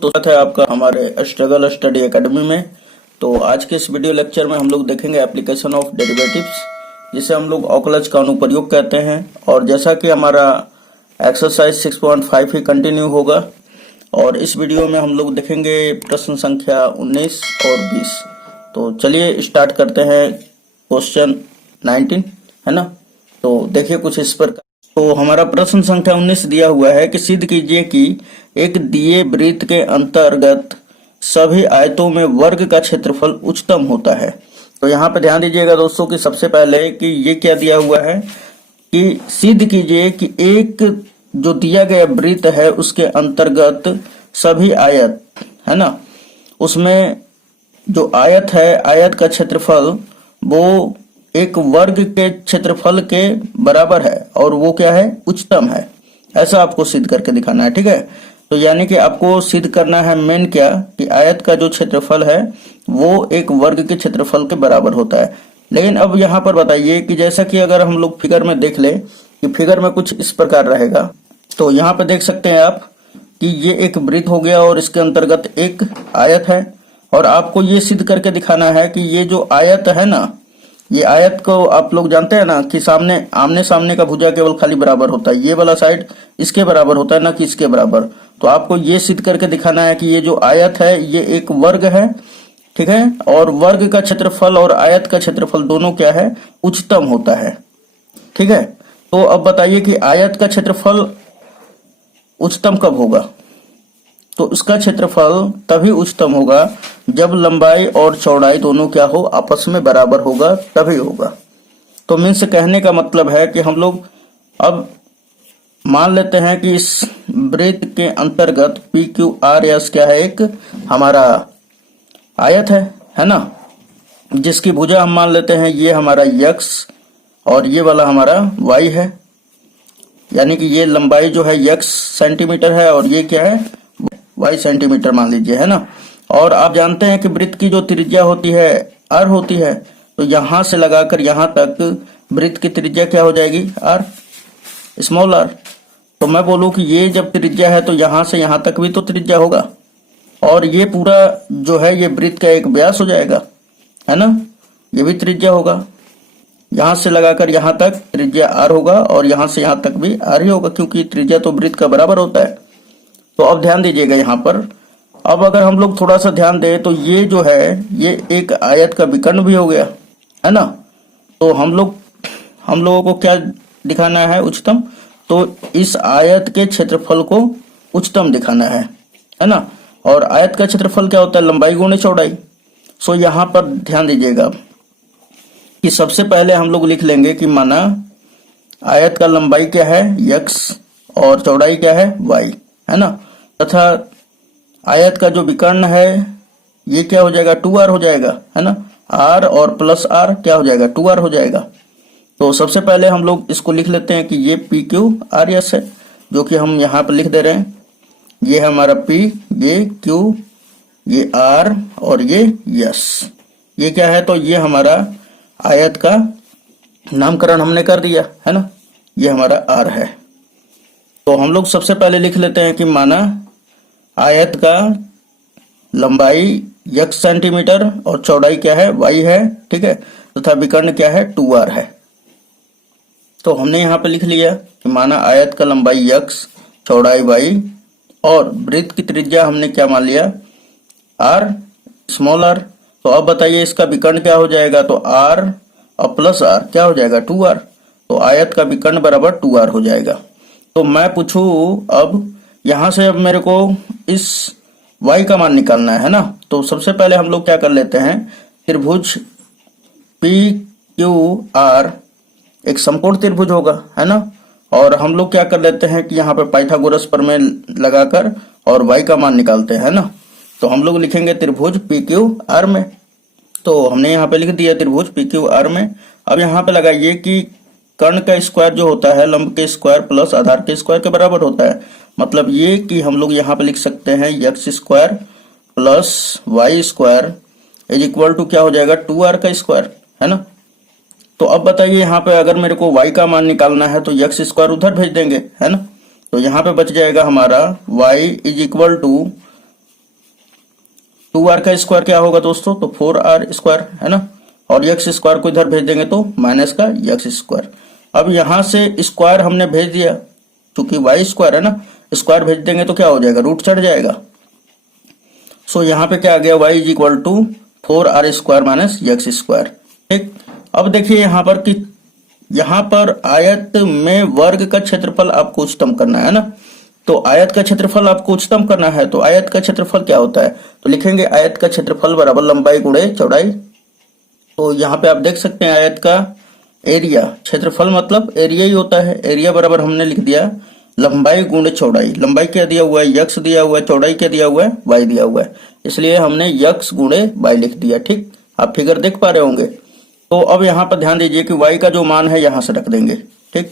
तो स्वागत है आपका हमारे स्ट्रगल स्टडी एकेडमी में। तो आज के इस वीडियो लेक्चर में हम लोग देखेंगे एप्लीकेशन ऑफ डेरिवेटिव्स, जिसे हम लोग ओकलज का अनुप्रयोग कहते हैं। और जैसा कि हमारा एक्सरसाइज 6.5 ही कंटिन्यू होगा, और इस वीडियो में हम लोग देखेंगे प्रश्न संख्या 19 और 20। तो चलिए स्टार्ट करते हैं क्वेश्चन 19, है ना। तो देखिए कुछ इस पर। तो हमारा प्रश्न संख्या 19 दिया हुआ है कि सिद्ध कीजिए कि एक दिए वृत्त के अंतर्गत सभी आयतों में वर्ग का क्षेत्रफल उच्चतम होता है। तो यहाँ पे ध्यान दीजिएगा दोस्तों कि सबसे पहले कि ये क्या दिया हुआ है कि सिद्ध कीजिए कि एक जो दिया गया वृत्त है उसके अंतर्गत सभी आयत, है ना, उसमें जो आयत है, आयत का क्षेत्रफल वो एक वर्ग के क्षेत्रफल के बराबर है और वो क्या है, उच्चतम है। ऐसा आपको सिद्ध करके दिखाना है, ठीक है। तो यानी कि आपको सिद्ध करना है मेन क्या कि आयत का जो क्षेत्रफल है वो एक वर्ग के क्षेत्रफल के बराबर होता है। लेकिन अब यहाँ पर बताइए कि जैसा कि अगर हम लोग फिगर में देख ले कि फिगर में कुछ इस प्रकार रहेगा। तो यहाँ पे देख सकते हैं आप कि ये एक वृत्त हो गया और इसके अंतर्गत एक आयत है, और आपको ये सिद्ध करके दिखाना है कि ये जो आयत है ना, ये आयत को आप लोग जानते हैं ना कि सामने आमने सामने का भुजा केवल खाली बराबर होता है, ये वाला साइड इसके बराबर होता है ना कि इसके बराबर। तो आपको ये सिद्ध करके दिखाना है कि ये जो आयत है ये एक वर्ग है, ठीक है, और वर्ग का क्षेत्रफल और आयत का क्षेत्रफल दोनों क्या है, उच्चतम होता है, ठीक है। तो अब बताइए कि आयत का क्षेत्रफल उच्चतम कब होगा। तो इसका क्षेत्रफल तभी उच्चतम होगा जब लंबाई और चौड़ाई दोनों क्या हो, आपस में बराबर होगा, तभी होगा। तो मीन्स कहने का मतलब है कि हम लोग अब मान लेते हैं कि इस वृत्त के अंतर्गत पी क्यू आर एस क्या है, एक हमारा आयत है ना, जिसकी भुजा हम मान लेते हैं ये हमारा यक्स और ये वाला हमारा वाई है। यानी कि ये लंबाई जो है यक्स सेंटीमीटर है और ये क्या है, वाई सेंटीमीटर मान लीजिए, है ना। और आप जानते हैं कि वृत्त की जो त्रिज्या होती है आर होती है। तो यहां से लगाकर यहां तक वृत्त की त्रिज्या क्या हो जाएगी, आर, स्मॉल आर। तो मैं बोलूं कि ये जब त्रिज्या है तो यहां से यहां तक भी तो त्रिज्या होगा, और ये पूरा जो है ये वृत्त का एक व्यास हो जाएगा, है ना, ये भी त्रिज्या होगा। यहां से लगाकर यहां तक त्रिज्या आर होगा और यहां से यहां तक भी आर ही होगा, क्योंकि त्रिज्या तो वृत्त का बराबर होता है। तो अब ध्यान दीजिएगा यहाँ पर। अब अगर हम लोग थोड़ा सा ध्यान दें तो ये जो है ये एक आयत का विकर्ण भी हो गया, है ना। तो हम लोगों को क्या दिखाना है, उच्चतम। तो इस आयत के क्षेत्रफल को उच्चतम दिखाना है ना। और आयत का क्षेत्रफल क्या होता है, लंबाई गुणे चौड़ाई। सो यहाँ पर ध्यान दीजिएगा कि सबसे पहले हम लोग लिख लेंगे कि माना आयत का लंबाई क्या है, यक्स, और चौड़ाई क्या है, वाई, है ना। तथा आयत का जो विकर्ण है ये क्या हो जाएगा, 2r हो जाएगा, है ना। r और प्लस r क्या हो जाएगा, 2r हो जाएगा। तो सबसे पहले हम लोग इसको लिख लेते हैं कि ये पी क्यू आर एस है, जो कि हम यहाँ पर लिख दे रहे हैं। ये है हमारा p, ये q, ये r और ये यस। ये क्या है, तो ये हमारा आयत का नामकरण हमने कर दिया, है ना। ये हमारा r है। तो हम लोग सबसे पहले लिख लेते हैं कि माना आयत का लंबाई x सेंटीमीटर और चौड़ाई क्या है, y है, ठीक है, तथा विकर्ण क्या है, 2r है। तो हमने यहाँ पे लिख लिया कि माना आयत का लंबाई x, चौड़ाई y, और वृत्त की त्रिज्या हमने क्या मान लिया, r, स्मॉल r। तो अब बताइए इसका विकर्ण क्या हो जाएगा, तो r और प्लस r क्या हो जाएगा, 2r। तो आयत का विकर्ण बराबर 2r हो जाएगा। तो मैं पूछूं अब यहां से, अब मेरे को इस y का मान निकालना है ना। तो सबसे पहले हम लोग क्या कर लेते हैं, त्रिभुज पी क्यू आर एक समकोण त्रिभुज होगा, है ना। और हम लोग क्या कर लेते हैं कि यहाँ पे पाइथागोरस प्रमेय लगाकर और y का मान निकालते हैं ना। तो हम लोग लिखेंगे त्रिभुज पी क्यू आर में। तो हमने यहाँ पे लिख दिया त्रिभुज पी क्यू आर में। अब यहाँ पे लगाइए कि कर्ण का स्क्वायर जो होता है लंब के स्क्वायर प्लस आधार के स्क्वायर के बराबर होता है। मतलब ये कि हम लोग यहाँ पे लिख सकते हैं x square plus y square is equal to क्या हो जाएगा, 2r का स्क्वायर, है ना। तो अब बताइए यहाँ पे अगर मेरे को y का मान निकालना है तो एक्स स्क्वायर उधर भेज देंगे, है ना। तो यहाँ पे बच जाएगा हमारा y is equal to 2r का स्क्वायर क्या होगा दोस्तों, तो 4r स्क्वायर है ना, और x स्क्वायर को इधर भेज देंगे तो माइनस का x स्क्वायर। अब यहां से स्क्वायर हमने भेज दिया, क्योंकि y स्क्वायर है ना, स्क्वायर भेज देंगे तो क्या हो जाएगा, रूट चढ़ जाएगा। सो यहाँ पे क्या आ गया, y is equal to 4r square minus x square. ठीक, अब देखिए यहाँ पर कि यहाँ पर आयत में वर्ग का क्षेत्रफल आपको उच्चतम करना है ना, तो आयत का क्षेत्रफल आपको उच्चतम करना है, तो आयत का क्षेत्रफल क्या होता है, तो लिखेंगे आयत का क्षेत्रफल बराबर लंबाई गुणे चौड़ाई। तो यहाँ पे आप देख सकते हैं आयत का एरिया, क्षेत्रफल मतलब एरिया ही होता है, एरिया बराबर हमने लिख दिया लंबाई गुणे चौड़ाई। लंबाई क्या दिया हुआ है, x दिया हुआ है, चौड़ाई क्या दिया हुआ है, y दिया हुआ है, इसलिए हमने x गुणे y लिख दिया। ठीक, आप फिगर देख पा रहे होंगे। तो अब यहाँ पर ध्यान दीजिए कि y का जो मान है यहाँ से रख देंगे। ठीक,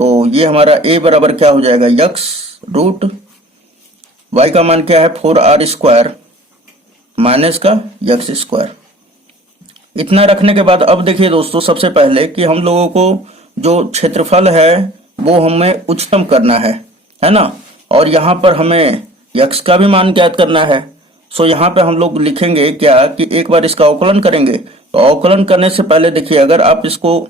तो ये हमारा a बराबर क्या हो जाएगा, x रूट y का मान क्या है 4r स्क्वायर माइनस का x स्क्वायर। इतना रखने के बाद अब देखिए दोस्तों, सबसे पहले कि हम लोगों को जो क्षेत्रफल है वो हमें उच्चतम करना है ना, और यहाँ पर हमें x का भी मान ज्ञात करना है। सो यहाँ पे हम लोग लिखेंगे क्या कि एक बार इसका अवकलन करेंगे। तो अवकलन करने से पहले देखिए, अगर आप इसको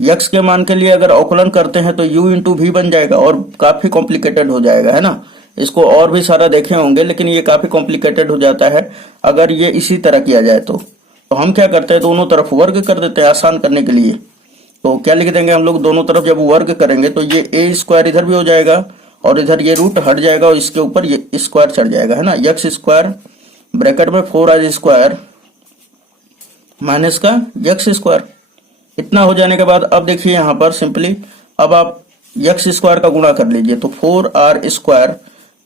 x के मान के लिए अगर अवकलन करते हैं तो u इंटू v बन जाएगा, और काफी कॉम्प्लिकेटेड हो जाएगा है ना। इसको और भी सारा देखे होंगे, लेकिन ये काफी कॉम्प्लिकेटेड हो जाता है अगर ये इसी तरह किया जाए। तो हम क्या करते हैं, दोनों तरफ वर्ग कर देते हैं आसान करने के लिए। तो क्या लिख देंगे हम लोग, दोनों तरफ जब वर्ग करेंगे तो ये a स्क्वायर इधर भी हो जाएगा और इधर ये रूट हट जाएगा और इसके ऊपर ये स्क्वायर चढ़ जाएगा है ना, x स्क्वायर ब्रैकेट में 4r स्क्वायर माइनस का x स्क्वायर। इतना हो जाने के बाद अब देखिए यहाँ पर सिंपली अब आप x स्क्वायर का गुणा कर लीजिए, तो 4r square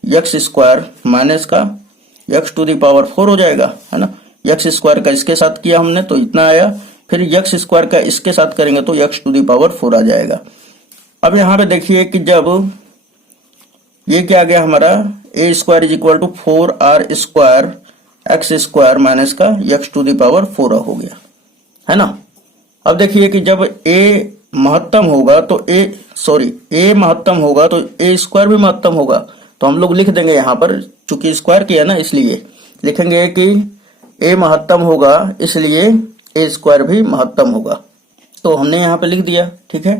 x square minus का x टू द पावर 4 हो जाएगा है ना। x स्क्वायर का इसके साथ किया हमने तो इतना आया, फिर x स्क्वायर का इसके साथ करेंगे तो x टू द पावर 4 आ जाएगा। अब यहाँ पे देखिए कि जब ये क्या आ गया हमारा a square is equal to 4r square x square minus का x टू द पावर 4 हो गया है ना। अब देखिए कि जब a महत्तम होगा तो a महत्तम होगा तो a स्क्वायर भी महत्तम होगा। तो हम लोग लिख देंगे यहाँ पर, चूंकि स्क्वायर किया ना इसलिए लिखेंगे कि a महत्तम होगा इसलिए a स्क्वायर भी महत्तम होगा। तो हमने यहाँ पे लिख दिया। ठीक है,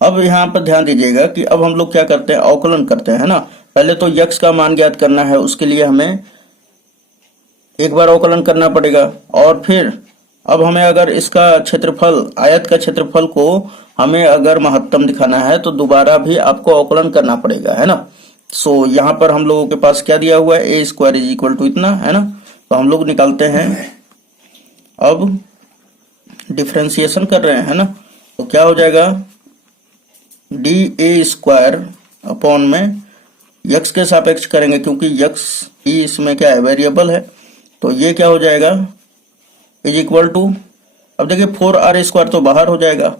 अब यहाँ पर ध्यान दीजिएगा कि अब हम लोग क्या करते हैं, अवकलन करते हैं है ना। पहले तो x का मान ज्ञात करना है, उसके लिए हमें एक बार अवकलन करना पड़ेगा, और फिर अब हमें अगर इसका क्षेत्रफल आयत का क्षेत्रफल को हमें अगर महत्तम दिखाना है तो दोबारा भी आपको अवकलन करना पड़ेगा है ना। सो यहाँ पर हम लोगों के पास क्या दिया हुआ है, ए स्क्वायर इज इक्वल टू इतना है ना। तो हम लोग निकालते हैं, अब डिफरेंशिएशन कर रहे हैं है ना, तो क्या हो जाएगा डी ए स्क्वायर अपॉन में यक्स के सापेक्ष करेंगे क्योंकि यक्स ही इसमें क्या है, वेरिएबल है। तो ये क्या हो जाएगा इज इक्वल टू, अब देखिए 4r स्क्वायर तो बाहर हो जाएगा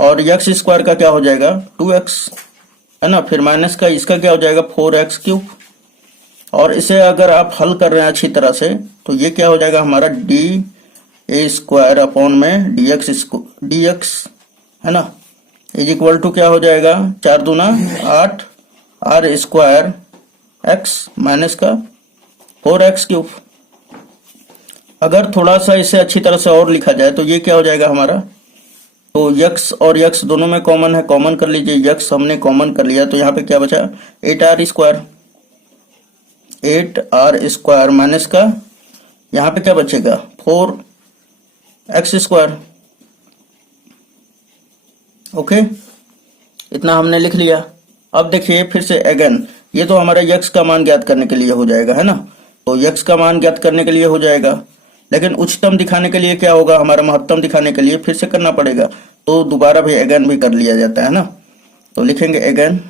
और यक्स स्क्वायर का क्या हो जाएगा 2x है ना, फिर माइनस का इसका क्या हो जाएगा 4x क्यूब, और इसे अगर आप हल कर रहे हैं अच्छी तरह से तो ये क्या हो जाएगा हमारा डी ए स्क्वायर अपॉन में dx है ना, इज इक्वल टू क्या हो जाएगा 4 दूना 8 r स्क्वायर x माइनस का 4x क्यूब। अगर थोड़ा सा इसे अच्छी तरह से और लिखा जाए तो ये क्या हो जाएगा हमारा, तो x और x दोनों में कॉमन है, कॉमन कर लीजिए, x हमने कॉमन कर लिया तो यहाँ पे क्या बचा 8r स्क्वायर माइनस का यहाँ पे क्या बचेगा 4x स्क्वायर। ओके, इतना हमने लिख लिया। अब देखिए फिर से अगेन, ये तो हमारा x का मान ज्ञात करने के लिए हो जाएगा है ना, तो x का मान ज्ञात करने के लिए हो जाएगा, लेकिन उच्चतम दिखाने के लिए क्या होगा हमारा, महत्तम दिखाने के लिए फिर से करना पड़ेगा, तो दोबारा भी अगेन भी कर लिया जाता है ना। तो लिखेंगे अगेन,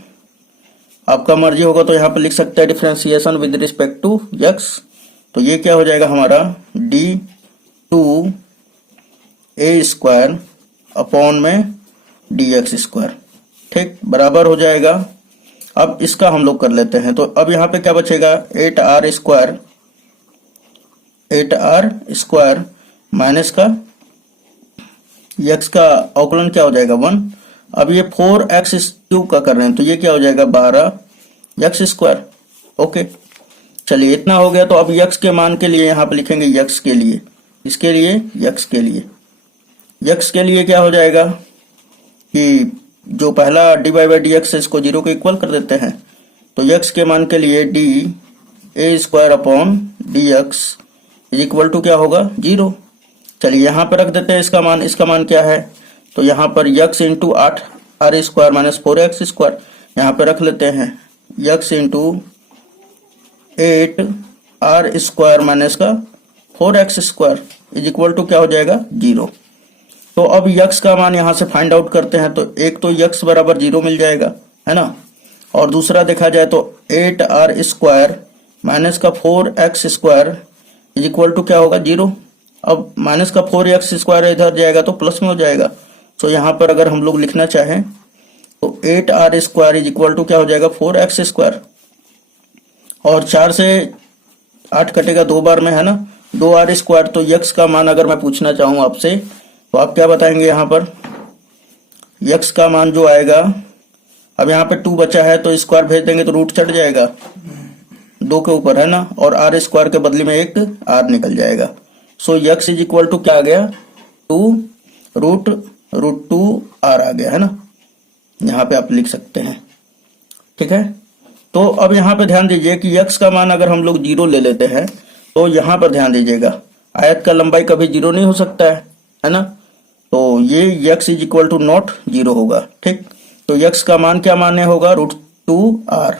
आपका मर्जी होगा तो यहाँ पे लिख सकते हैं differentiation with respect to x। तो ये क्या हो जाएगा हमारा d2 a स्क्वायर अपॉन में dx स्क्वायर, ठीक बराबर हो जाएगा। अब इसका हम लोग कर लेते हैं, तो अब यहाँ पे क्या बचेगा 8r स्क्वायर माइनस का x का अवकलन क्या हो जाएगा 1। अब ये 4x क्यूब का कर रहे हैं तो ये क्या हो जाएगा 12x स्क्वायर। ओके, चलिए इतना हो गया। तो अब यक्स के मान के लिए यहाँ पे लिखेंगे यक्स के लिए, इसके लिए यक्स के लिए, यक्स के लिए क्या हो जाएगा कि जो पहला d y by d x है इसको जीरो के इक्वल कर देते हैं। तो यक्स के मान के लिए d a square upon d x is equal to क्या होगा, जीरो। चलिए यहाँ पे रख देते हैं इसका मान क्या है, तो यहाँ पर x into 8 r square minus 4x square, यहाँ पे रख लेते हैं x into 8 r square minus का 4x square is equal to क्या हो जाएगा, जीरो। तो अब यक्स का मान यहाँ से फाइंड आउट करते हैं, तो एक तो यक्स बराबर जीरो मिल जाएगा, है ना, और दूसरा देखा जाए तो 8 आर स्क्वायर माइनस का 4x square is equal to क्या होगा, जीरो। अब माइनस का 4x स्क्वायर इधर जाएगा तो प्लस में हो जाएगा। तो यहाँ पर अगर हम लोग लिखना चाहें तो 8 r square is equal to क्या हो जाएगा, 4x स्क्वायर, और 4 से 8 कटेगा 2 बार में, है ना, 2 आर स्क्वायर। तो यक्स का मान अगर मैं पूछना चाहूँ आपसे तो आप क्या बताएंगे, यहाँ पर यक्स का मान जो आएगा, अब यहाँ पे 2 बचा है तो स्क्वायर भेज देंगे तो रूट चढ़ जाएगा 2 के ऊपर, है ना, और आर स्क्वायर के बदले में एक आर निकल जाएगा। सो यक्स इज इक्वल टू क्या आ गया, 2 रूट 2 आर आ गया, है ना, यहाँ पे आप लिख सकते हैं, ठीक है। तो अब यहाँ पे ध्यान दीजिए कि यक्स का मान अगर हम लोग जीरो ले लेते हैं तो यहाँ पर ध्यान दीजिएगा आयत का लंबाई कभी जीरो नहीं हो सकता है ना, तो ये x is equal to not zero होगा, ठीक। तो यक्स का मान क्या मान्य होगा, √2r,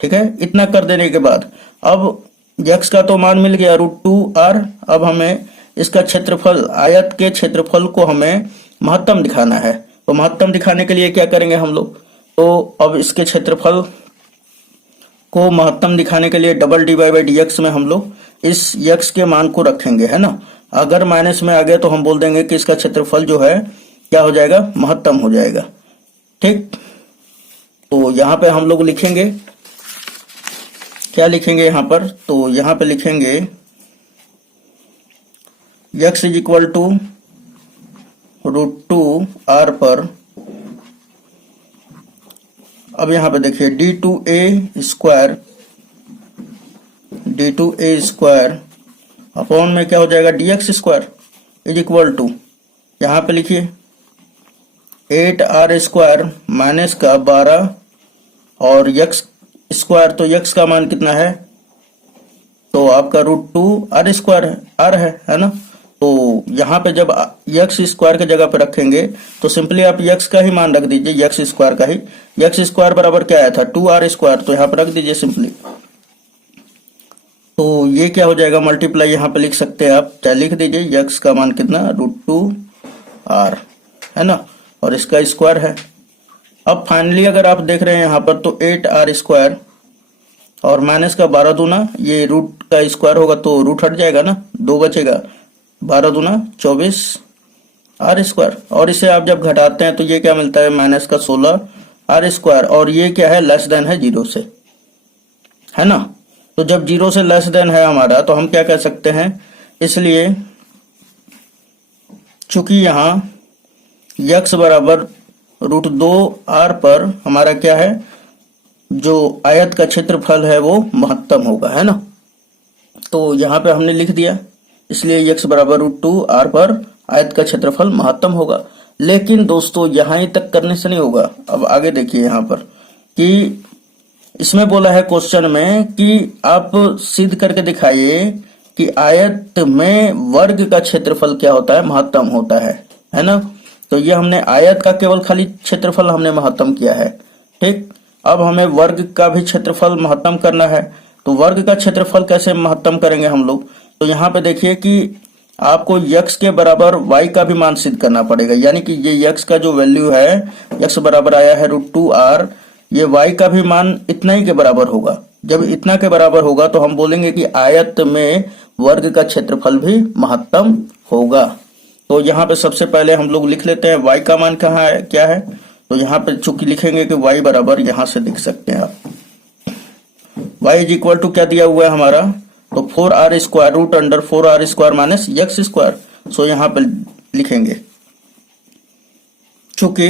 ठीक है। इतना कर देने के बाद अब यक्स का तो मान मिल गया √2r। अब हमें इसका क्षेत्रफल, आयत के क्षेत्रफल को हमें महत्तम दिखाना है। तो महत्तम दिखाने के लिए क्या करेंगे हम लोग, तो अब इसके क्षेत्रफल को महत्तम दिखाने के लिए double d y by d x में हम लोग इस यक्स के मान को रखेंगे, है ना। अगर माइनस में आ गया तो हम बोल देंगे कि इसका क्षेत्रफल जो है क्या हो जाएगा, महत्तम हो जाएगा, ठीक। तो यहाँ पे हम लोग लिखेंगे, क्या लिखेंगे यहाँ पर, तो यहाँ पे लिखेंगे x is equal to √2r पर, अब यहाँ पे देखिए d2a स्क्वायर अपॉन में क्या हो जाएगा, dx square is equal to, यहाँ पे लिखिए 8r स्क्वायर माइनस का 12 और यक्स स्क्वायर, तो यक्स का मान कितना है, तो आपका √2r स्क्वायर है ना। तो यहाँ पे जब यक्स स्क्वायर के जगह पे रखेंगे तो सिंपली आप यक्स का ही मान रख दीजिए, यक्स स्क्वायर का ही, यक्स स्क्वायर बराबर क्या आया था, 2r स्क्वायर, तो यहाँ पे रख दीजिए सिंपली। तो ये क्या हो जाएगा, मल्टीप्लाई यहाँ पे लिख सकते हैं आप, क्या लिख दीजिए, यक्स का मान कितना, √2r, है ना, और इसका स्क्वायर है। अब फाइनली अगर आप देख रहे हैं यहाँ पर तो 8r स्क्वायर और माइनस का 12 दूना, ये रूट का स्क्वायर होगा तो रूट हट जाएगा ना, 2 बचेगा, 12 दूना 24 आर स्क्वायर, और इसे आप जब घटाते हैं तो ये क्या मिलता है, माइनस का 16 आर स्क्वायर, और ये क्या है, लेस देन है 0 से, है ना। तो जब 0 से लेस देन है हमारा तो हम क्या कह सकते हैं, इसलिए चूंकि यहाँ यक्स बराबर √2r पर हमारा क्या है, जो आयत का क्षेत्रफल है वो महत्तम होगा, है ना। तो यहाँ पे हमने लिख दिया, इसलिए यक्स बराबर √2r पर आयत का क्षेत्रफल महत्तम होगा। लेकिन दोस्तों यहाँ ही तक करने से नहीं होगा, अब आगे देखिए यहाँ पर कि इसमें बोला है क्वेश्चन में कि आप सिद्ध करके दिखाइए कि आयत में वर्ग का क्षेत्रफल क्या होता है, महत्तम होता है ना। तो ये हमने आयत का केवल खाली क्षेत्रफल हमने महत्तम किया है, ठीक। अब हमें वर्ग का भी क्षेत्रफल महत्तम करना है, तो वर्ग का क्षेत्रफल कैसे महत्तम करेंगे हम लोग, तो यहाँ पे देखिए कि आपको यक्स के बराबर y का भी मान सिद्ध करना पड़ेगा, यानी कि ये यक्स का जो वैल्यू है, यक्स बराबर आया है √2r, ये y का भी मान इतना ही के बराबर होगा। जब इतना के बराबर होगा तो हम बोलेंगे कि आयत में वर्ग का क्षेत्रफल भी महत्तम होगा। तो यहाँ पे सबसे पहले हम लोग लिख लेते हैं y का मान कहाँ है, क्या है, तो यहाँ पे चूंकि लिखेंगे कि y बराबर, यहाँ से लिख सकते हैं आप, y इज इक्वल टू क्या दिया हुआ है हमारा, तो 4r square √4r square minus x square. So यहाँ पे लिखेंगे चूंकि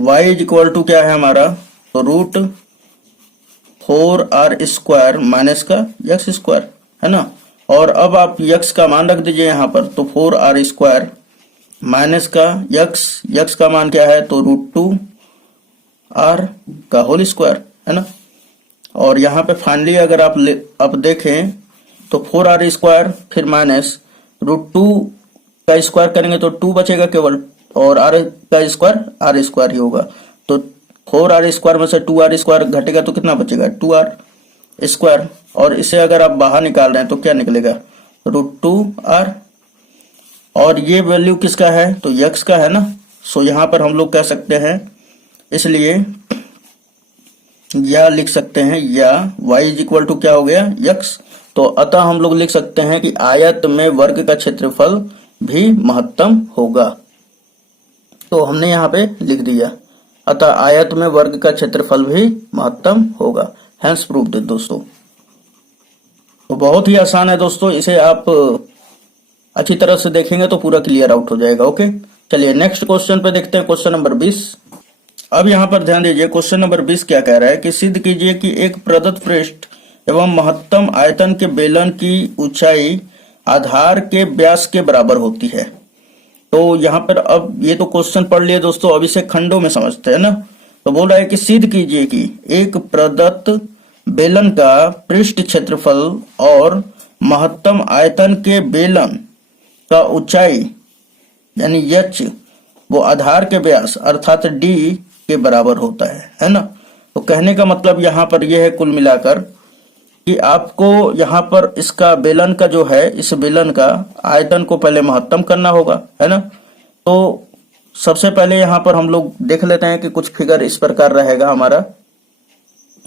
y इज इक्वल टू क्या है हमारा, तो 4r² माइनस का x², है ना। और अब आप x का मान रख दीजिए यहाँ पर, तो 4r² माइनस का x का मान क्या है, तो √2r का होल स्क्वायर, है ना। और यहाँ पे फाइनली अगर आप देखें तो 4r² फिर माइनस √2 का स्क्वायर करेंगे तो 2 बचेगा केवल, और r का स्क्वायर r² ही होगा। तो 4r² में से 2r² घटेगा तो कितना बचेगा, 2r²। और इसे अगर आप बाहर निकाल रहे हैं तो क्या निकलेगा, √2r। और ये वैल्यू किसका है, तो x का है ना। सो यहाँ पर हम लोग कह सकते हैं, इसलिए या लिख सकते हैं, या y इक्वल टू क्या हो गया, x। तो अतः हम लोग लिख सकते हैं कि आयत में वर्ग का क्षेत्रफल भी महत्तम होगा। तो हमने यहाँ पे लिख दिया, अतः आयत में वर्ग का क्षेत्रफल भी महत्तम होगा, हैंस प्रूव्ड दोस्तों। तो बहुत ही आसान है दोस्तों, इसे आप अच्छी तरह से देखेंगे तो पूरा क्लियर आउट हो जाएगा। ओके, चलिए नेक्स्ट क्वेश्चन पे देखते हैं, क्वेश्चन नंबर 20। अब यहाँ पर ध्यान दीजिए, क्वेश्चन नंबर 20 क्या कह रहा है कि सिद्ध कीजिए कि एक प्रदत्त पृष्ठ एवं महत्तम आयतन के बेलन की ऊंचाई आधार के व्यास के बराबर होती है। तो यहाँ पर अब ये तो क्वेश्चन पढ़ लिया दोस्तों, अब इसे खंडों में समझते हैं ना। तो बोल रहा है कि सिद्ध कीजिए कि एक प्रदत्त बेलन का पृष्ठ क्षेत्रफल और महत्तम आयतन के बेलन का ऊंचाई यानी h वो आधार के व्यास अर्थात d के बराबर होता है ना। तो कहने का मतलब यहाँ पर यह है कुल मिलाकर कि आपको यहाँ पर इसका बेलन का जो है, इस बेलन का आयतन को पहले महत्तम करना होगा, है ना। तो सबसे पहले यहाँ पर हम लोग देख लेते हैं कि कुछ फिगर इस प्रकार रहेगा हमारा।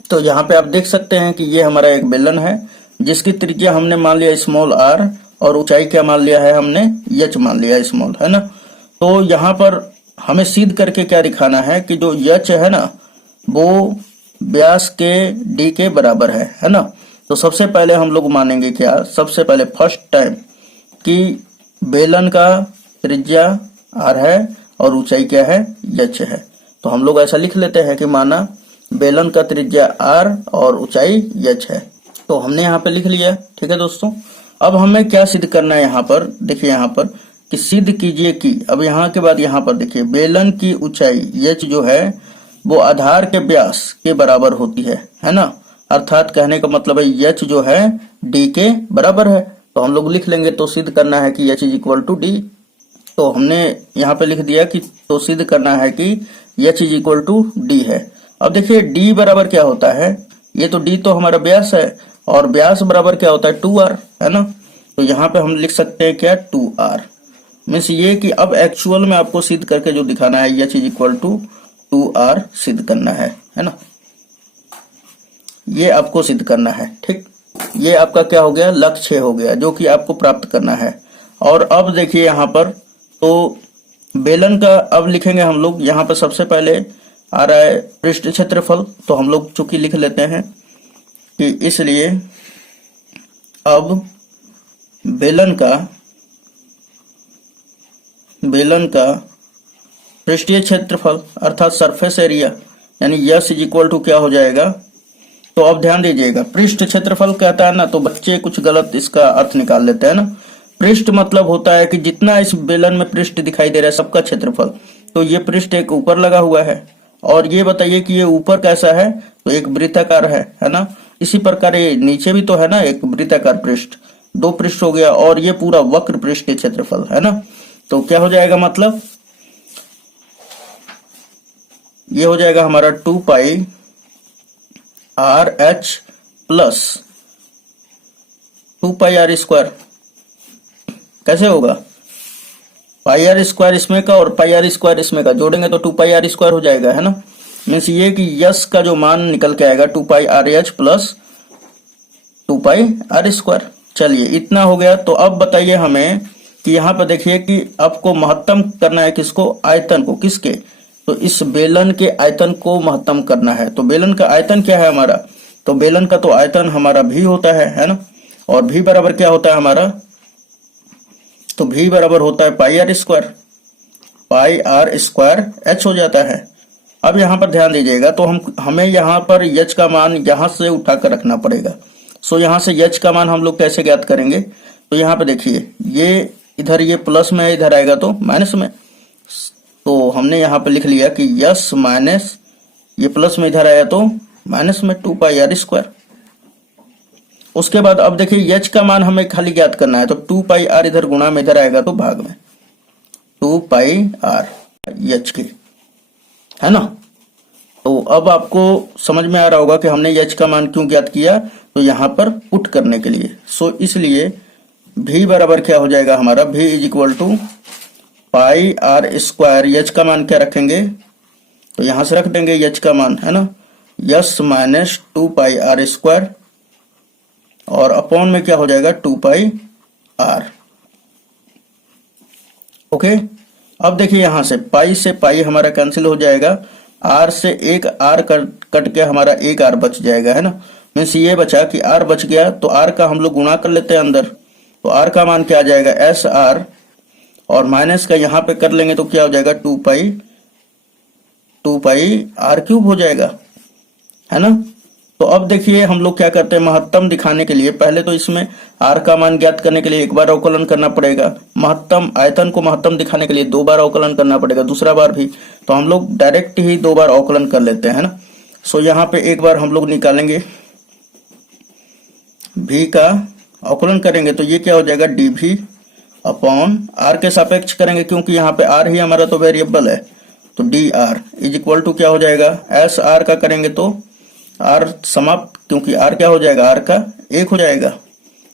तो यहाँ पे आप देख सकते हैं कि ये हमारा एक बेलन है जिसकी त्रिज्या हमने मान लिया स्मॉल r और ऊंचाई क्या मान लिया है हमने, h मान लिया स्मॉल, है ना। तो यहाँ पर हमें सिद्ध करके क्या दिखाना है कि जो h है ना वो व्यास के d के बराबर है ना। तो सबसे पहले हम लोग मानेंगे क्या, सबसे पहले फर्स्ट टाइम कि बेलन का त्रिज्या r है और ऊंचाई क्या है, h है। तो हम लोग ऐसा लिख लेते हैं कि माना बेलन का त्रिज्या r और ऊंचाई h है। तो हमने यहाँ पे लिख लिया, ठीक है दोस्तों। अब हमें क्या सिद्ध करना है, यहाँ पर देखिए, यहाँ पर कि सिद्ध कीजिए कि, अब यहाँ के बाद यहाँ पर देखिए बेलन की ऊंचाई h जो है वो आधार के व्यास के बराबर होती है ना। अर्थात कहने का मतलब है h जो है d के बराबर है। तो हम लोग लिख लेंगे, तो सिद्ध करना है कि h is equal to d। तो हमने यहाँ पे लिख दिया कि तो सिद्ध करना है कि h is equal to d है। अब देखिए d बराबर क्या होता है, ये तो d तो हमारा व्यास है और व्यास बराबर क्या होता है 2r, है ना। तो यहाँ पे हम लिख सकते हैं क्या, 2r। मीन्स ये कि अब एक्चुअल में आपको सिद्ध करके जो दिखाना है h is equal to 2r सिद्ध करना है ना। ये आपको सिद्ध करना है, ठीक। ये आपका क्या हो गया, लक्ष्य हो गया जो कि आपको प्राप्त करना है। और अब देखिए यहाँ पर तो बेलन का अब लिखेंगे हम लोग। यहाँ पर सबसे पहले आ रहा है पृष्ठ क्षेत्रफल, तो हम लोग चूंकि लिख लेते हैं कि इसलिए अब बेलन का पृष्ठीय क्षेत्रफल अर्थात सरफेस एरिया यानी यस इज इक्वल टू क्या हो जाएगा। तो अब ध्यान दीजिएगा, पृष्ठ क्षेत्रफल कहता है ना, तो बच्चे कुछ गलत इसका अर्थ निकाल लेते हैं ना। पृष्ठ मतलब होता है कि जितना इस बेलन में पृष्ठ दिखाई दे रहा है सबका क्षेत्रफल। तो ये पृष्ठ एक ऊपर लगा हुआ है, और ये बताइए कि ये ऊपर कैसा है, तो एक वृत्ताकार है ना। इसी प्रकार ये नीचे भी तो है ना, एक वृत्ताकार पृष्ठ, 2 पृष्ठ हो गया, और ये पूरा वक्र पृष्ठ के क्षेत्रफल है ना। तो क्या हो जाएगा, मतलब ये हो जाएगा हमारा 2 pi r h plus 2 pi r square. कैसे होगा, पाई आर स्क्वायर इसमें का और पाई आर स्क्वायर इसमें का जोड़ेंगे तो 2 पाई आर स्क्वायर हो जाएगा, है ना। मीन्स ये कि यस का जो मान निकल के आएगा 2 pi r h plus 2 pi r square. चलिए इतना हो गया। तो अब बताइए हमें कि यहाँ पर देखिए कि आपको महत्तम करना है किसको, आयतन को, किसके, तो इस बेलन के आयतन को महत्तम करना है। तो बेलन का आयतन क्या है हमारा, तो बेलन का तो आयतन हमारा भी होता है ना। और भी बराबर क्या होता है हमारा, तो भी बराबर होता है pi r square. Pi r square h हो जाता है। अब यहाँ पर ध्यान दीजिएगा, तो हमें यहाँ पर यच का मान यहाँ से उठाकर रखना पड़ेगा। सो यहाँ से यच का मान हम लोग कैसे ज्ञात करेंगे, तो यहाँ पे देखिए ये इधर ये प्लस में है, इधर आएगा तो माइनस में। तो हमने यहाँ पे लिख लिया कि यस माइनस ये प्लस में इधर आया तो माइनस में 2 पाई आर स्क्वायर। उसके बाद अब देखिए यच का मान हमें खाली ज्ञात करना है, तो 2 पाई आर इधर गुणा में इधर आएगा तो भाग में 2 पाई आर यच के, है ना। तो अब आपको समझ में आ रहा होगा कि हमने यच का मान क्यों ज्ञात किया, तो यहाँ पर पुट करने के लिए। सो इसलिए v बराबर क्या हो जाएगा हमारा, v is equal to pi r square. H का मान क्या रखेंगे, तो यहां से रख देंगे यच का मान, है ना, s minus 2 pi r square और अपॉन में क्या हो जाएगा 2 पाई आर। ओके, अब देखिए यहां से पाई हमारा कैंसिल हो जाएगा, आर से एक आर कट के हमारा एक आर बच जाएगा, है ना। मीन्स ये बचा कि आर बच गया तो आर का हम लोग गुणा कर लेते हैं अंदर, तो आर का मान क्या आ जाएगा एस आर, और माइनस का यहाँ पे कर लेंगे तो क्या हो जाएगा 2 पाई आर क्यूब हो जाएगा, है ना। तो अब देखिए हम लोग क्या करते हैं, महत्तम दिखाने के लिए पहले तो इसमें आर का मान ज्ञात करने के लिए एक बार अवकलन करना पड़ेगा, महत्तम आयतन को महत्तम दिखाने के लिए 2 बार अवकलन करना पड़ेगा, दूसरा बार भी। तो हम लोग डायरेक्ट ही 2 बार अवकलन कर लेते हैं ना। सो यहाँ पे एक बार हम लोग निकालेंगे, v का अवकलन करेंगे तो ये क्या हो जाएगा dv अपॉन आर के सापेक्ष करेंगे, क्योंकि यहाँ पे आर ही हमारा तो वेरिएबल है, तो d r is equal to क्या हो जाएगा एस आर का करेंगे तो आर समाप्त, क्योंकि आर क्या हो जाएगा आर का 1 हो जाएगा।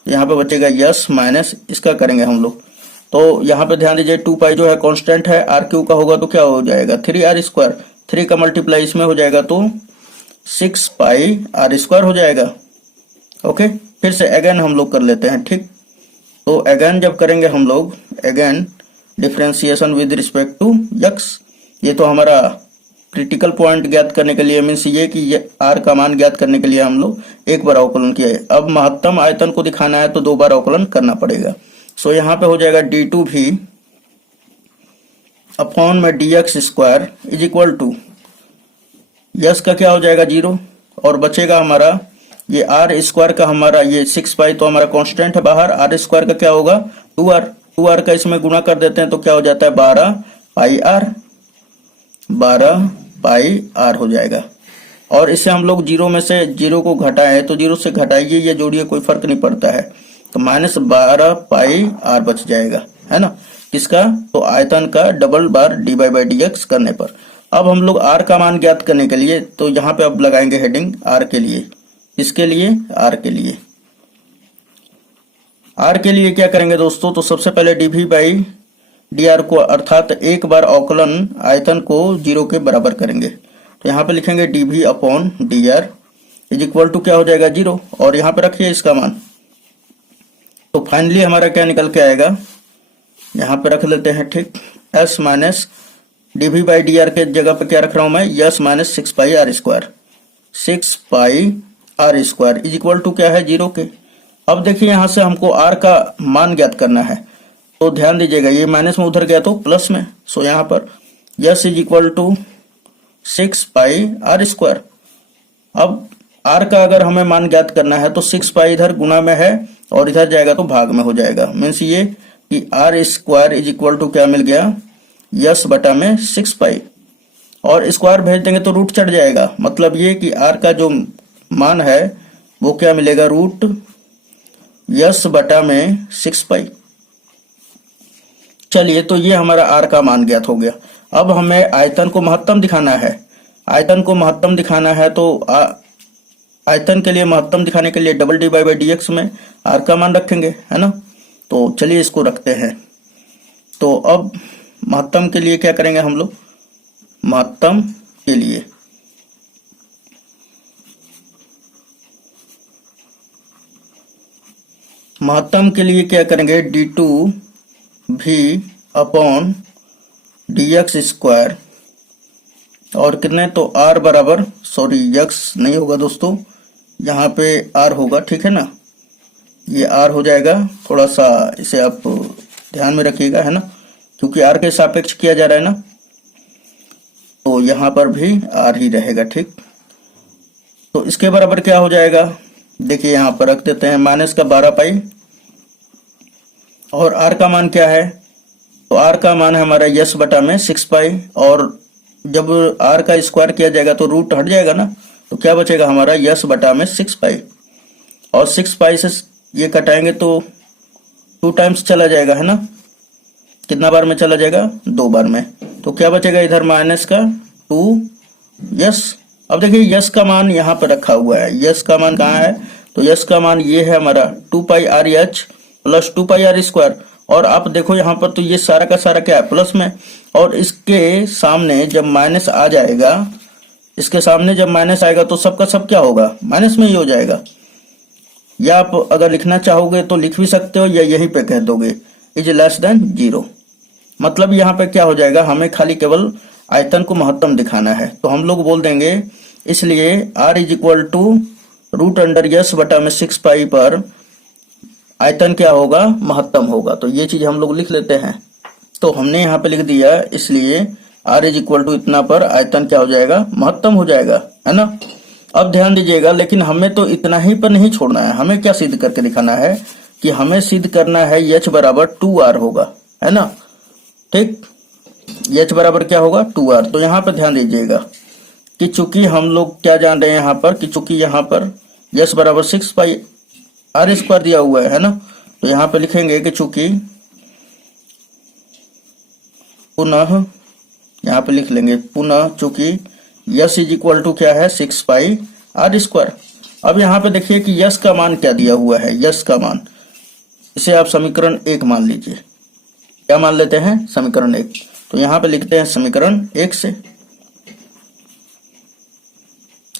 यहाँ पे बचेगा यस माइनस इसका करेंगे हम लोग, तो यहाँ पे ध्यान दीजिए 2 पाई जो है कांस्टेंट है, आर क्यू का होगा तो क्या हो जाएगा 3 आर स्क्वायर, 3 का मल्टीप्लाई इसमें हो जाएगा तो 6 पाई आर स्क्वायर हो जाएगा। ओके, फिर से अगेन हम लोग कर लेते हैं, ठीक। तो अगेन जब करेंगे हम लोग, again differentiation with respect to x, ये तो हमारा क्रिटिकल पॉइंट ज्ञात करने के लिए, मीन्स ये कि ये आर का मान ज्ञात करने के लिए हम लोग एक बार अवकलन किया है। अब महत्तम आयतन को दिखाना है तो 2 बार अवकलन करना पड़ेगा। सो यहाँ पे हो जाएगा d2v अपॉन में dx square is equal to s का क्या हो जाएगा 0, और बचेगा हमारा ये आर स्क्वायर का, हमारा ये 6 पाई तो हमारा कांस्टेंट है बाहर, आर स्क्वायर का क्या होगा 2r का इसमें गुणा कर देते हैं तो क्या हो जाता है 12 पाई आर हो जाएगा। और इससे हम लोग 0 में से 0 को घटाए तो 0 से घटाइए या जोड़िए कोई फर्क नहीं पड़ता है, तो -12 पाई आर बच जाएगा, है ना। किसका, तो आयतन का double bar dy by dx करने पर। अब हम लोग आर का मान ज्ञात करने के लिए तो यहाँ पे अब लगाएंगे हेडिंग आर के लिए, इसके लिए आर के लिए, आर के लिए क्या करेंगे दोस्तों, तो सबसे पहले dv बाई dr को अर्थात एक बार अवकलन आयतन को 0 के बराबर करेंगे, तो यहाँ पे लिखेंगे dv upon dr is equal to क्या हो जाएगा 0, और यहाँ पे रखिए इसका मान। तो फाइनली हमारा क्या निकल के आएगा, यहाँ पे रख लेते हैं, ठीक, s minus dv by dr के जगह पे क्या रख रहा हूं मैं, s minus 6 pi r square, 6 pi r square is equal to क्या है 0 के। अब देखिए यहाँ से हमको आर का मान ज्ञात करना है, तो ध्यान दीजिएगा ये माइनस में उधर गया तो प्लस में, सो यहाँ पर s is equal to 6 pi r square. अब आर का अगर हमें मान ज्ञात करना है तो 6 पाई इधर गुणा में है और इधर जाएगा तो भाग में हो जाएगा, मीन्स ये कि r square is equal to क्या मिल गया यस बटा में 6 पाई, और स्क्वायर भेज देंगे तो रूट चढ़ जाएगा, मतलब ये कि आर का जो मान है वो क्या मिलेगा रूट यस बटा में 6 पाई। चलिए, तो ये हमारा आर का मान ज्ञात हो गया। अब हमें आयतन को महत्तम दिखाना है, आयतन को महत्तम दिखाना है तो आयतन के लिए महत्तम दिखाने के लिए डबल डी बाई dx में आर का मान रखेंगे, है ना। तो चलिए इसको रखते हैं। तो अब महत्तम के लिए क्या करेंगे हम लोग, महत्तम के लिए क्या करेंगे d2v अपॉन dx स्क्वायर, और कितने, तो r बराबर, सॉरी x नहीं होगा दोस्तों, यहाँ पे r होगा, ठीक है ना, ये r हो जाएगा, थोड़ा सा इसे आप ध्यान में रखिएगा, है ना, क्योंकि r के सापेक्ष किया जा रहा है ना। तो यहाँ पर भी आर ही रहेगा। ठीक, तो इसके बराबर क्या हो जाएगा, देखिए यहाँ पर रख देते हैं माइनस का 12 पाई, और आर का मान क्या है, तो आर का मान है हमारा यस बटा में 6 पाई, और जब आर का स्क्वायर किया जाएगा तो रूट हट जाएगा ना, तो क्या बचेगा हमारा यस बटा में 6 पाई, और 6 पाई से ये कटाएंगे तो 2 टाइम्स चला जाएगा, है ना। कितना बार में चला जाएगा, 2 बार में, तो क्या बचेगा इधर माइनस का 2 यस। अब देखिए यस का मान यहाँ पर रखा हुआ है, यस का मान कहाँ है, तो यस का मान ये है हमारा 2 pi r h plus 2 pi r square, और आप देखो यहाँ पर तो ये सारा का सारा क्या है, प्लस में, और इसके सामने जब माइनस आ जाएगा, इसके सामने जब माइनस आएगा तो सबका सब क्या होगा, माइनस में ही हो जाएगा। या आप अगर लिखना चाहोगे तो लिख भी सकते हो, या यहीं पे कह दोगे इज लेस देन 0। मतलब यहाँ पे क्या हो जाएगा, हमें खाली केवल आयतन को महत्तम दिखाना है, तो हम लोग बोल देंगे इसलिए r is equal to root under s बटा में 6 पाई पर आयतन क्या होगा, महत्तम होगा। तो ये चीज हम लोग लिख लेते हैं, तो हमने यहाँ पे लिख दिया, इसलिए r इज इक्वल टू इतना पर आयतन क्या हो जाएगा, महत्तम हो जाएगा, है ना। अब ध्यान दीजिएगा, लेकिन हमें तो इतना ही पर नहीं छोड़ना है, हमें क्या सिद्ध करके दिखाना है, कि हमें सिद्ध करना है h बराबर 2r होगा, है ना। ठीक, h बराबर क्या होगा, 2r। तो यहाँ पर ध्यान दीजिएगा कि चूंकि हम लोग क्या जान रहे हैं यहाँ पर, कि चूंकि यहाँ पर s बराबर 6 पाई आर स्क्वायर दिया हुआ है ना, तो यहाँ पे लिखेंगे कि चूंकि पुनः, यहाँ पे लिख लेंगे पुनः चूंकि यस इज इक्वल टू क्या है, 6 पाई आर स्क्वायर। अब यहाँ पे देखिए कि यस का मान क्या दिया हुआ है, यस का मान, इसे आप समीकरण 1 मान लीजिए। क्या मान लेते हैं, समीकरण 1। तो यहाँ पे लिखते हैं समीकरण 1 से,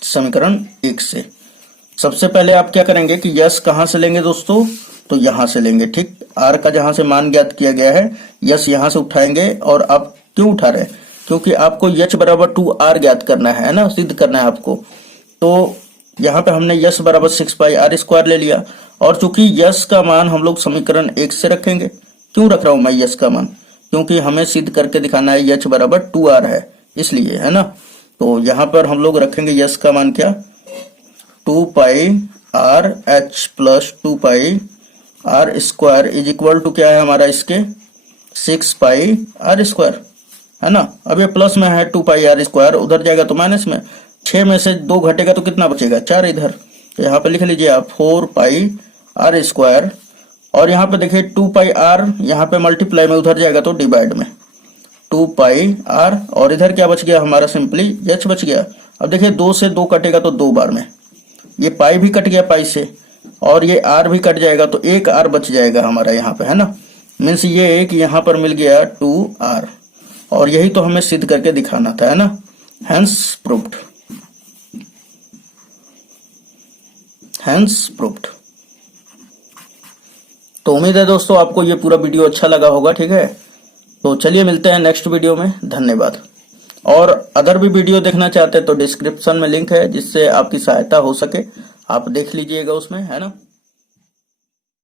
समीकरण 1 से सबसे पहले आप क्या करेंगे कि यस कहां से लेंगे दोस्तों, तो यहां से लेंगे। ठीक, आर का जहां से मान ज्ञात किया गया है, यस यहां से उठाएंगे। और आप क्यों उठा रहे हैं, क्योंकि आपको h बराबर 2r ज्ञात करना है ना, सिद्ध करना है आपको। तो यहाँ पे हमने यस बराबर 6 पाई आर स्क्वायर ले लिया, और चूंकि यस का मान हम लोग समीकरण 1 से रखेंगे। क्यों रख रहा हूं मैं यस का मान, क्योंकि हमें सिद्ध करके दिखाना है h बराबर 2r है, इसलिए, है ना। तो यहाँ पर हम लोग रखेंगे यस का मान क्या, 2 pi r h plus 2 pi r square is equal to क्या है हमारा, इसके 6 पाई आर स्क्वायर, है ना। अब ये प्लस में है 2 पाई आर स्क्वायर, उधर जाएगा तो माइनस में, 6 में से 2 घटेगा तो कितना बचेगा, 4 इधर। तो यहाँ पे लिख लीजिए आप 4 पाई आर स्क्वायर, और यहाँ पे देखिए 2 पाई आर यहाँ पे मल्टीप्लाई में, उधर जाएगा तो डिवाइड में 2 पाई आर, और इधर क्या बच गया हमारा, सिंपली h बच गया। अब देखिए 2 से 2 कटेगा तो 2 बार में, ये पाई भी कट गया पाई से, और ये आर भी कट जाएगा तो 1 आर बच जाएगा हमारा यहाँ पे, है ना। मीन्स ये एक यहाँ पर मिल गया 2r, और यही तो हमें सिद्ध करके दिखाना था, है ना। Hence proved, hence proved. तो उम्मीद है दोस्तों आपको ये पूरा वीडियो अच्छा लगा होगा, ठीक है। तो चलिए मिलते हैं नेक्स्ट वीडियो में, धन्यवाद। और अगर भी वीडियो देखना चाहते हैं तो डिस्क्रिप्शन में लिंक है, जिससे आपकी सहायता हो सके, आप देख लीजिएगा उसमें, है ना।